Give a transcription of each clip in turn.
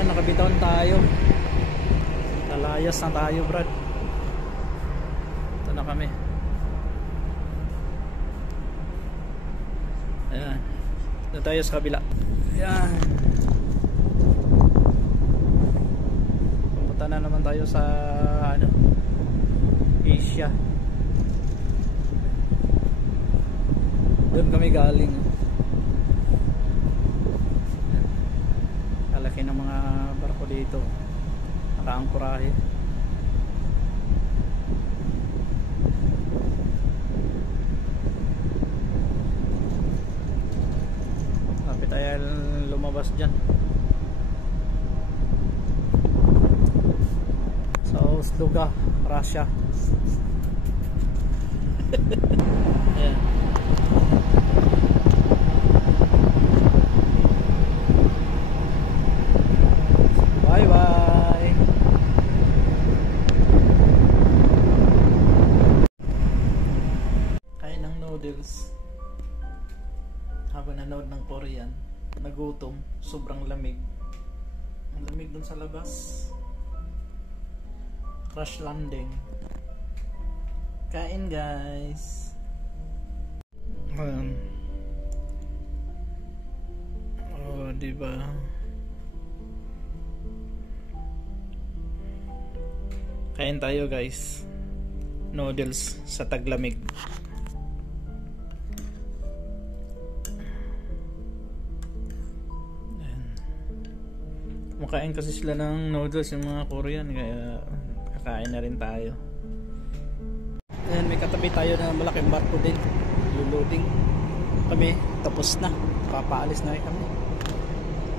Ayan, nakabitawan tayo. Lalayas na tayo, Brad. Ito na kami. Ayan, doon tayo sa kabila. Ayan, pumunta na naman tayo sa ano, Asia. Doon kami galing. Kalaki ng mga barko dito, nakaangkurahe. Lapit tayo lumabas dyan sa Ust-Luga, Russia. Ayan. Bye bye. Kain ng noodles habang nanood ng Korean. Nagutom, sobrang lamig. Ang lamig dun sa labas. Crash landing. Kain guys. Oh, diba? Kain tayo guys. Noodles sa taglamig. Ayan. Makain kasi sila ng noodles yung mga Korean, kaya kakain na rin tayo. Ayan, may katabi tayo na malaking barko din. Loading kami, tapos na. Papaalis na rin kami.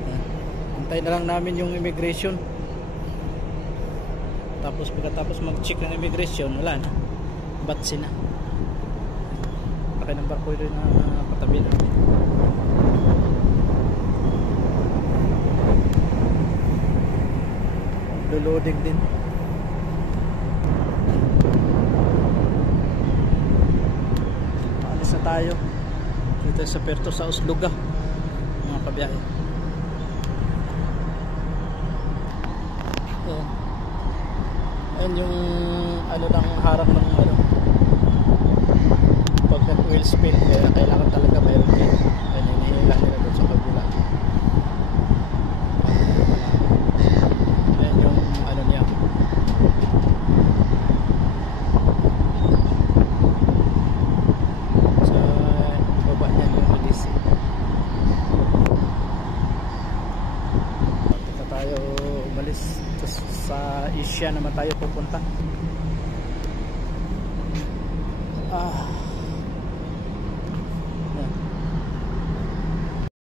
Ayan. Antayin na lang namin yung immigration. Tapos pagkatapos mag-check ng immigration, wala na, batsi na. Laki ng barko rin na katabi namin. Luloding din. Alis na tayo dito sa Puerto sa Ust-Luga, mga kabiyahe. Ayan yung ano lang, harap ng ano, pag nag-oil spill, kaya kailangan talaga mayroon din. Ayan yung hinila nila doon sa kabila. Ayan yung ano niya, sa baba niya yung malisi. Dito tayo umalis. Sa Asia naman tayo pupunta.